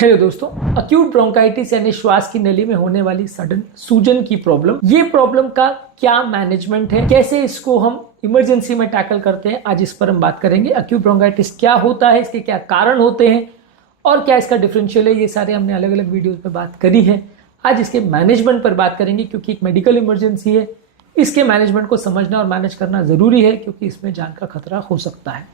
Hello दोस्तों, acute bronchitis यानी श्वास की नली में होने वाली सडन सूजन की प्रॉब्लम, ये प्रॉब्लम का क्या मैनेजमेंट है, कैसे इसको हम इमरजेंसी में टैकल करते हैं, आज इस पर हम बात करेंगे। अक्यूट ब्रोंकाइटिस क्या होता है, इसके क्या कारण होते हैं और क्या इसका डिफरेंशियल है, ये सारे हमने अलग अलग वीडियोज में बात करी है। आज इसके मैनेजमेंट पर बात करेंगे क्योंकि एक मेडिकल इमरजेंसी है। इसके मैनेजमेंट को समझना और मैनेज करना जरूरी है क्योंकि इसमें जान का खतरा हो सकता है।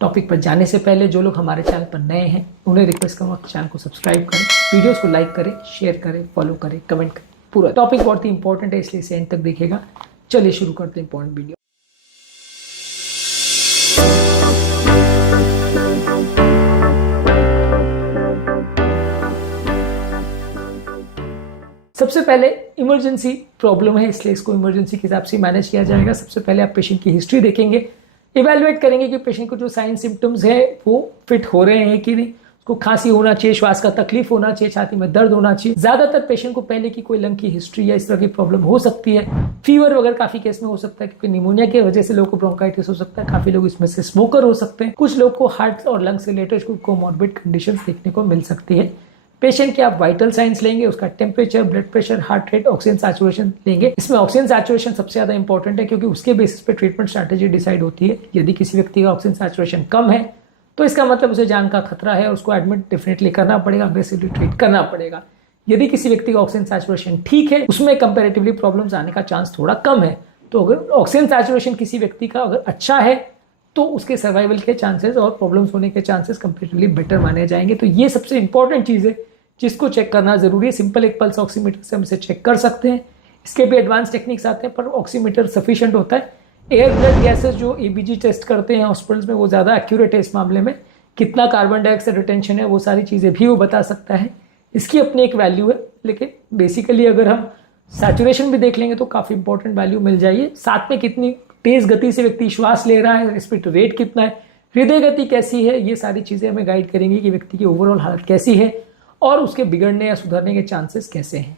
टॉपिक पर जाने से पहले जो लोग हमारे चैनल पर नए हैं उन्हें रिक्वेस्ट करूँगा कि चैनल को सब्सक्राइब करें, वीडियोस को लाइक करें, शेयर करें, फॉलो करें, कमेंट करें। पूरा टॉपिक बहुत ही इंपॉर्टेंट है इसलिए इसे एंड तक देखिएगा। चलिए शुरू करते हैं इंपॉर्टेंट वीडियो। सबसे पहले इमरजेंसी प्रॉब्लम है इसलिए इसको इमरजेंसी के हिसाब से मैनेज किया जाएगा। सबसे पहले आप पेशेंट की हिस्ट्री देखेंगे, इवैल्यूएट करेंगे कि पेशेंट को जो साइन सिम्टम्स है वो फिट हो रहे हैं कि नहीं। उसको खांसी होना चाहिए, श्वास का तकलीफ होना चाहिए, छाती में दर्द होना चाहिए। ज्यादातर पेशेंट को पहले की कोई लंग की हिस्ट्री या इस तरह की प्रॉब्लम हो सकती है। फीवर वगैरह काफी केस में हो सकता है क्योंकि निमोनिया की वजह से लोगों को ब्रोंकाइटिस हो सकता है। काफी लोग इसमें से स्मोकर हो सकते हैं। कुछ लोग को हार्ट और लंग्स रिलेटेड कोमॉर्बिड कंडीशन देखने को मिल सकती है। पेशेंट के आप वाइटल साइंस लेंगे, उसका temperature, blood pressure, heart rate, oxygen saturation लेंगे। इसमें ऑक्सीजन सैचुरेशन सबसे ज्यादा इंपॉर्टेंट है क्योंकि उसके बेसिस पे ट्रीटमेंट स्ट्रैटेजी डिसाइड होती है। यदि किसी व्यक्ति का ऑक्सीजन सैचुरेशन कम है तो इसका मतलब उसे जान का खतरा है, उसको एडमिट डेफिनेटली करना पड़ेगा, अग्रेसिवली ट्रीट करना पड़ेगा। यदि किसी व्यक्ति का ऑक्सीजन सैचुरेशन ठीक है, उसमें कंपैरेटिवली प्रॉब्लम्स आने का चांस थोड़ा कम है। तो अगर ऑक्सीजन सैचुरेशन किसी व्यक्ति का अगर अच्छा है तो उसके सर्वाइवल के चांसेस और प्रॉब्लम्स होने के चांसेस कंपैरेटिवली बेटर माने जाएंगे। तो ये सबसे इंपॉर्टेंट चीज है जिसको चेक करना जरूरी है। सिंपल एक पल्स ऑक्सीमीटर से हम इसे चेक कर सकते हैं। इसके भी एडवांस टेक्निक्स आते हैं पर ऑक्सीमीटर सफिशिएंट होता है। एयर ब्लड गैसेस जो एबीजी टेस्ट करते हैं हॉस्पिटल्स में वो ज़्यादा एक्यूरेट है इस मामले में। कितना कार्बन डाइऑक्साइड रिटेंशन है वो सारी चीज़ें भी वो बता सकता है। इसकी अपनी एक वैल्यू है, लेकिन बेसिकली अगर हम सैचुरेशन भी देख लेंगे तो काफ़ी इंपॉर्टेंट वैल्यू मिल जाएगी। साथ में कितनी तेज गति से व्यक्ति श्वास ले रहा है, रेस्पिरेटरी रेट कितना है, हृदय गति कैसी है, ये सारी चीज़ें हमें गाइड करेंगी कि व्यक्ति की ओवरऑल हालत कैसी है और उसके बिगड़ने या सुधरने के चांसेस कैसे हैं।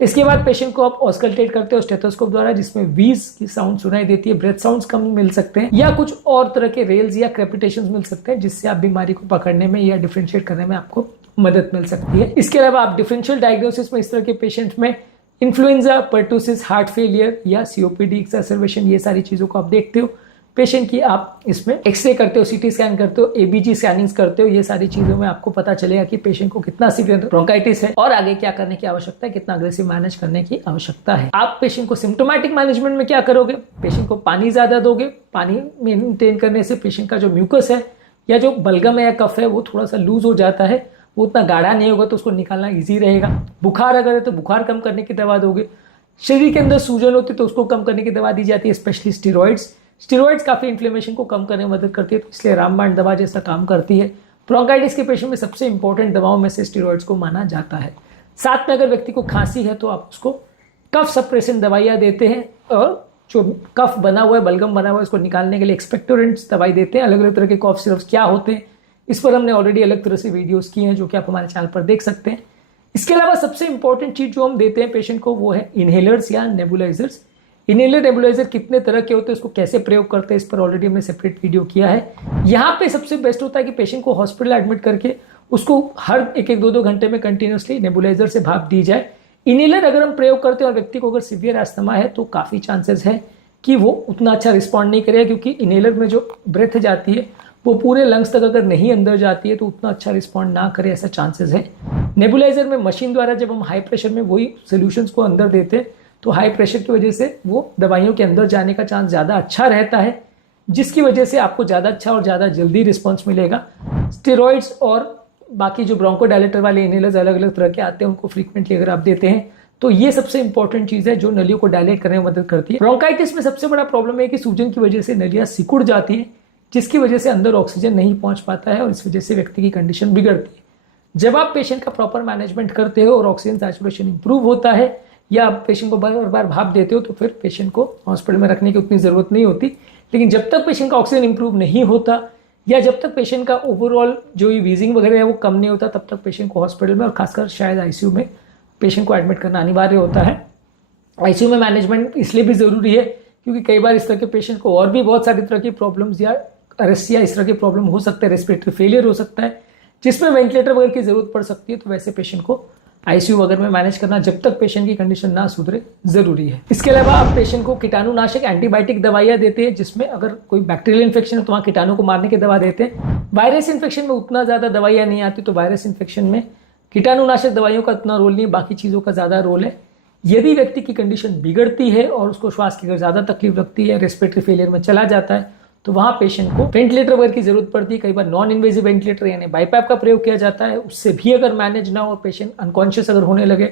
इसके बाद पेशेंट को आप ऑस्कल्टेट करते हो स्टेथोस्कोप द्वारा, जिसमें वीज की साउंड सुनाई देती है। ब्रेथ साउंड्स कम मिल सकते हैं या कुछ और तरह के रेल्स या क्रेपिटेशंस मिल सकते हैं जिससे आप बीमारी को पकड़ने में या डिफरेंशिएट करने में आपको मदद मिल सकती है। इसके अलावा आप डिफरेंशियल डायग्नोसिस में इस तरह के पेशेंट में इन्फ्लुएंजा, पर्टूसिस, हार्ट फेलियर या सीओपीडी एक्सरवेशन, ये सारी चीजों को आप देखते हो। पेशेंट की आप इसमें एक्सरे करते हो, सीटी स्कैन करते हो, एबीजी स्कैनिंग्स करते हो। ये सारी चीजों में आपको पता चलेगा कि पेशेंट को कितना सीवियर ब्रोंकाइटिस है और आगे क्या करने की आवश्यकता है, कितना अग्रेसिव मैनेज करने की आवश्यकता है। आप पेशेंट को सिम्टोमेटिक मैनेजमेंट में क्या करोगे, पेशेंट को पानी ज्यादा दोगे। पानी मेंटेन करने से पेशेंट का जो म्यूकस है या जो बलगम है या कफ है वो थोड़ा सा लूज हो जाता है, वो उतना गाढ़ा नहीं होगा तो उसको निकालना ईजी रहेगा। बुखार अगर है तो बुखार कम करने की दवा दोगे। शरीर के अंदर सूजन होती है तो उसको कम करने की दवा दी जाती है, स्पेशली स्टीरॉइड्स। स्टीरॉइड्स काफी इन्फ्लेमेशन को कम करने में मदद करती है तो इसलिए रामबाण दवा जैसा काम करती है। ब्रोंकाइटिस के पेशेंट में सबसे इंपॉर्टेंट दवाओं में से स्टीरॉइड्स को माना जाता है। साथ में अगर व्यक्ति को खांसी है तो आप उसको कफ सप्रेसेंट दवाइयाँ देते हैं और जो कफ बना हुआ है, बलगम बना हुआ है, उसको निकालने के लिए एक्सपेक्टोरेंट्स दवाई देते हैं। अलग अलग तरह के कफ सिरप्स क्या होते हैं इस पर हमने ऑलरेडी अलग तरह से वीडियोस की हैं जो कि आप हमारे चैनल पर देख सकते हैं। इसके अलावा सबसे इंपॉर्टेंट चीज जो हम देते हैं पेशेंट को वो है इनहेलर्स या नेबुलाइजर्स। इनहेलर नेबुलाइजर कितने तरह के होते हैं, उसको कैसे प्रयोग करते हैं, इस पर ऑलरेडी हमने सेपरेट वीडियो किया है। यहाँ पे सबसे बेस्ट होता है कि पेशेंट को हॉस्पिटल एडमिट करके उसको हर एक एक 2-2 घंटे में कंटिन्यूसली नेबुलाइजर से भाप दी जाए। इनहेलर अगर हम प्रयोग करते हैं और व्यक्ति को अगर सीवियर अस्थमा है तो काफी चांसेस है कि वो उतना अच्छा रिस्पॉन्ड नहीं करेगा क्योंकि इनहेलर में जो ब्रेथ जाती है वो पूरे लंग्स तक अगर नहीं अंदर जाती है तो उतना अच्छा रिस्पॉन्ड ना करे, ऐसा चांसेस है। नेबुलाइजर में मशीन द्वारा जब हम हाई प्रेशर में वही सोल्यूशंस को अंदर देते हैं तो हाई प्रेशर की वजह से वो दवाइयों के अंदर जाने का चांस ज़्यादा अच्छा रहता है, जिसकी वजह से आपको ज़्यादा अच्छा और ज़्यादा जल्दी रिस्पॉन्स मिलेगा। स्टेरॉइड्स और बाकी जो ब्रोंकोडायलेटर वाले इनहेलर्स अलग अलग तरह के आते हैं उनको फ्रीक्वेंटली अगर आप देते हैं तो ये सबसे इंपॉर्टेंट चीज़ है जो नलियों को डायलेट करने में मदद करती है। ब्रोंकाइटिस में सबसे बड़ा प्रॉब्लम है कि सूजन की वजह से नलियाँ सिकुड़ जाती है जिसकी वजह से अंदर ऑक्सीजन नहीं पहुँच पाता है और इस वजह से व्यक्ति की कंडीशन बिगड़ती है। जब आप पेशेंट का प्रॉपर मैनेजमेंट करते हो और ऑक्सीजन सैचुरेशन इंप्रूव होता है या आप पेशेंट को बार बार भाप देते हो तो फिर पेशेंट को हॉस्पिटल में रखने की उतनी ज़रूरत नहीं होती। लेकिन जब तक पेशेंट का ऑक्सीजन इंप्रूव नहीं होता या जब तक पेशेंट का ओवरऑल जो ये वीजिंग वगैरह है वो कम नहीं होता तब तक पेशेंट को हॉस्पिटल में और खासकर शायद आईसीयू में पेशेंट को एडमिट करना अनिवार्य होता है। आईसीयू में मैनेजमेंट इसलिए भी ज़रूरी है क्योंकि कई बार इस तरह के पेशेंट को और भी बहुत सारी तरह की प्रॉब्लम्स या अरेस्टिया इस तरह की प्रॉब्लम हो सकता है, रेस्पिरेटरी फेलियर हो सकता है जिसमें वेंटिलेटर वगैरह की जरूरत पड़ सकती है, तो वैसे पेशेंट को आईसीयू वगैरह में मैनेज करना जब तक पेशेंट की कंडीशन ना सुधरे जरूरी है। इसके अलावा आप पेशेंट को कीटाणुनाशक एंटीबायोटिक दवाइयां देते हैं, जिसमें अगर कोई बैक्टीरियल इन्फेक्शन है तो वहाँ कीटाणु को मारने की दवा देते हैं। वायरस इन्फेक्शन में उतना ज़्यादा दवाइयाँ नहीं आती, तो वायरस इन्फेक्शन में कीटाणुनाशक दवाइयों का उतना रोल नहीं, बाकी चीज़ों का ज़्यादा रोल है। यदि व्यक्ति की कंडीशन बिगड़ती है और उसको श्वास की अगर ज़्यादा तकलीफ लगती है, रेस्पिरेटरी फेलियर में चला जाता है, तो वहाँ पेशेंट को वेंटिलेटर वगैरह की जरूरत पड़ती है। कई बार नॉन इन्वेजिव वेंटिलेटर यानी बाईपैप का प्रयोग किया जाता है। उससे भी अगर मैनेज ना हो, पेशेंट अनकॉन्शियस अगर होने लगे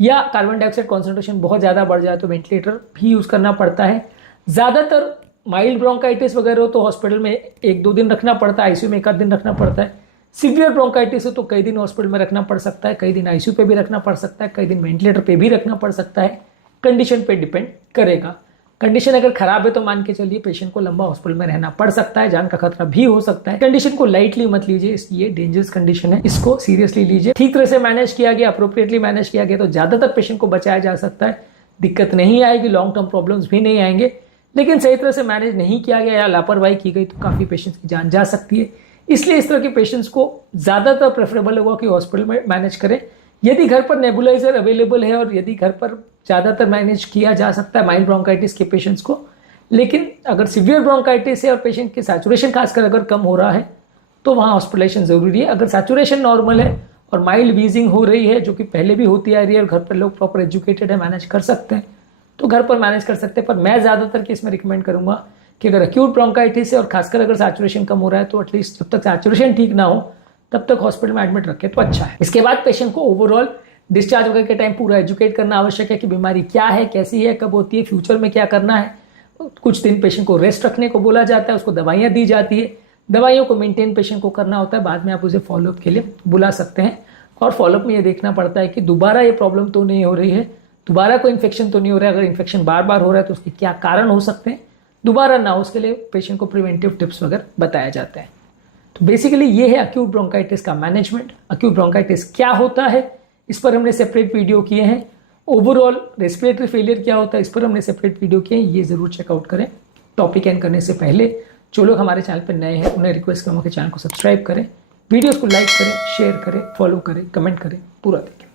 या कार्बन डाइऑक्साइड कॉन्सेंट्रेशन बहुत ज़्यादा बढ़ जाए, तो वेंटिलेटर भी यूज़ करना पड़ता है। ज़्यादातर माइल्ड ब्रोंकाइटिस वगैरह हो तो हॉस्पिटल में 1-2 दिन रखना पड़ता है, आईसीयू में 1 आध दिन रखना पड़ता है। सीवियर ब्रोंकाइटिस हो तो कई दिन हॉस्पिटल में रखना पड़ सकता है, कई दिन आईसीयू पे भी रखना पड़ सकता है, कई दिन वेंटिलेटर पे भी रखना पड़ सकता है। कंडीशन पे डिपेंड करेगा। कंडीशन अगर खराब है तो मान के चलिए पेशेंट को लंबा हॉस्पिटल में रहना पड़ सकता है, जान का खतरा भी हो सकता है। कंडीशन को लाइटली मत लीजिए, ये डेंजरस कंडीशन है, इसको सीरियसली लीजिए। ठीक तरह से मैनेज किया गया, अप्रोप्रिएटली मैनेज किया गया तो ज्यादातर पेशेंट को बचाया जा सकता है। दिक्कत नहीं आएगी, लॉन्ग टर्म प्रॉब्लम्स भी नहीं आएंगे। लेकिन सही तरह से मैनेज नहीं किया गया या लापरवाही की गई तो काफी पेशेंट्स की जान जा सकती है। इसलिए इस तरह के पेशेंट्स को ज्यादातर प्रेफरेबल होगा कि हॉस्पिटल में मैनेज करें। यदि घर पर नेबुलाइजर अवेलेबल है और यदि घर पर ज्यादातर मैनेज किया जा सकता है माइल्ड ब्रोंकाइटिस के पेशेंट्स को, लेकिन अगर सीवियर ब्रोंकाइटिस है और पेशेंट की सैचुरेशन खासकर अगर कम हो रहा है तो वहाँ हॉस्पिटलाइजेशन जरूरी है। अगर सैचुरेशन नॉर्मल है और माइल्ड वीजिंग हो रही है, जो कि पहले भी होती आ रही है और घर पर लोग प्रॉपर एजुकेटेड है, मैनेज कर सकते हैं, तो घर पर मैनेज कर सकते हैं। पर मैं ज्यादातर केस में रिकमेंड करूंगा कि अगर एक्यूट ब्रोंकाइटिस है और खासकर अगर सैचुरेशन कम हो रहा है तो एटलीस्ट जब तक सैचुरेशन ठीक ना हो तब तक हॉस्पिटल में एडमिट रखे तो अच्छा है। इसके बाद पेशेंट को ओवरऑल डिस्चार्ज होकर के टाइम पूरा एजुकेट करना आवश्यक है कि बीमारी क्या है, कैसी है, कब होती है, फ्यूचर में क्या करना है। कुछ दिन पेशेंट को रेस्ट रखने को बोला जाता है, उसको दवाइयाँ दी जाती है, दवाइयों को मेंटेन पेशेंट को करना होता है। बाद में आप उसे फॉलोअप के लिए बुला सकते हैं और फॉलोअप में ये देखना पड़ता है कि दोबारा ये प्रॉब्लम तो नहीं हो रही है, दोबारा कोई इन्फेक्शन तो नहीं हो रहा है। अगर इन्फेक्शन बार बार हो रहा है तो उसके क्या कारण हो सकते हैं, दोबारा ना हो उसके लिए पेशेंट को प्रिवेंटिव टिप्स वगैरह बताया जाता है। तो बेसिकली ये है अक्यूट ब्रोंकाइटिस का मैनेजमेंट। अक्यूट ब्रोंकाइटिस क्या होता है इस पर हमने सेपरेट वीडियो किए हैं। ओवरऑल रेस्पिरेटरी फेलियर क्या होता है इस पर हमने सेपरेट वीडियो किए हैं, ये जरूर चेकआउट करें। टॉपिक एंड करने से पहले जो लोग हमारे चैनल पर नए हैं उन्हें रिक्वेस्ट करूँगा कि चैनल को सब्सक्राइब करें, वीडियोस को लाइक करें, शेयर करें, फॉलो करें, कमेंट करें, पूरा देखें।